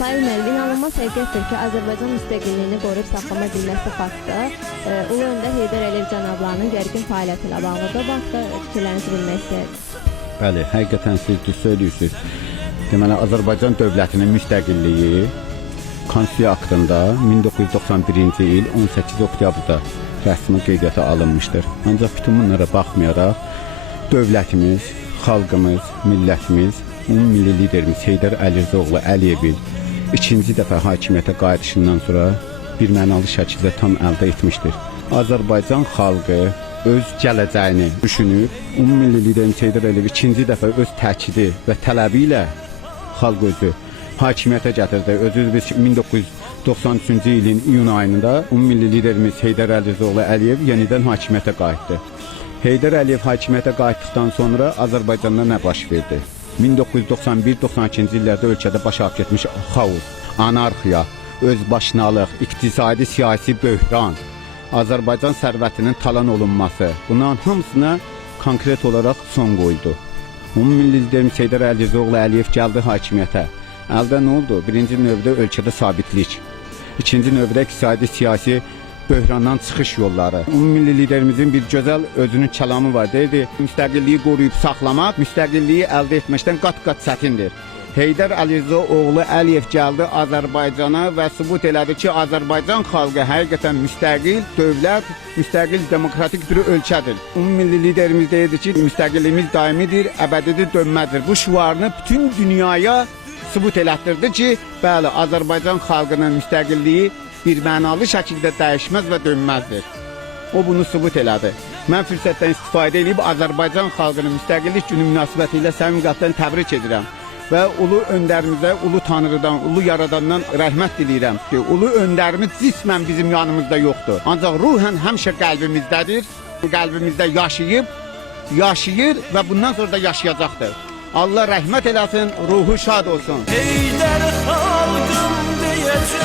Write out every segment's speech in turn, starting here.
Sayın müəllim, inanılmaz həqiqətdir ki, Azərbaycan müstəqilliyini qoruyub saxlama bilməsi faktı Ulu Öndər Heydər Əliyev cənablarının gərgin fəaliyyəti ilə bağlıdır. Bu haqda fikirlərinizi bilmək istəyirəm. Bəli, həqiqətən siz düz söylüyorsunuz. Deməli, Azərbaycan dövlətinin müstəqilliyi Konstitusiya aktında 1991-ci il 18 oktyabrda rəsmi qeydiyyata alınmışdır. Ancaq bütün bunlara baxmayaraq dövlətimiz, xalqımız, millətimiz, milli liderimiz Heydər Əliyev Əliyevin ikinci dəfə hakimiyyətə qayıdışından sonra bir mənalı şəkildə tam əldə etmişdir. Azərbaycan xalqı öz gələcəyini düşünüb, milli liderimiz Heydər Əliyev ikinci dəfə öz təkidi və tələbi ilə xalq özü hakimiyyətə gətirdi. Özü biz 1993-cü ilin iyun ayında milli liderimiz Heydər Əliyev yenidən hakimiyyətə qayıtdı. Heydər Əliyev hakimiyyətə qayıtdıqdan sonra Azərbaycanda nə baş verdi? 1991-92-ci illərdə ölkədə baş etmiş xaos, anarxiya, özbaşınalıq, iqtisadi, siyasi böhran, Azərbaycan sərvətinin talan olunması, bunların hamısına konkret olaraq son qoydu. Milli liderimiz Heydər Əliyev gəldi hakimiyyətə. Əldə nə oldu? Birinci növdə ölkədə sabitlik, ikinci növdə iqtisadi, siyasi böhrandan çıxış yolları. Milli liderimizin bir gözəl özünün kəlamı var. Deyirdi, müstəqilliyi qoruyub saxlamaq, müstəqilliyi əldə etməkdən qat-qat çətindir. Heydər Əliyev Əliyev gəldi Azərbaycana və sübut elədi ki, Azərbaycan xalqı həqiqətən müstəqil dövlət, müstəqil demokratik bir ölkədir. Milli liderimiz deyirdi ki, müstəqilliyimiz daimidir, əbədidir, dönməzdir. Bu şüarını bütün dünyaya sübut elətdirdi ki, bəli, Azərbaycan xalqının müstəqilliyi bir mənalı şəkildə dəyişməz və dönməzdir. O bunu sübut elədi. Mən fürsətdən istifadə edib Azərbaycan xalqının müstəqillik günü münasibəti ilə səmimi qəlbdən təbrik edirəm və ulu öndərimizə, ulu Tanrıdan, ulu Yaradandan rəhmət diləyirəm ki, ulu öndərimiz cismən bizim yanımızda yoxdur. Ancaq ruhən həmişə qəlbimizdədir, qəlbimizdə yaşayır və bundan sonra da yaşayacaqdır. Allah rəhmət eləsin, ruhu şad olsun. Heydər xalqım deyəcək,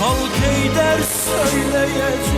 xalq Heydər söyləyəcək.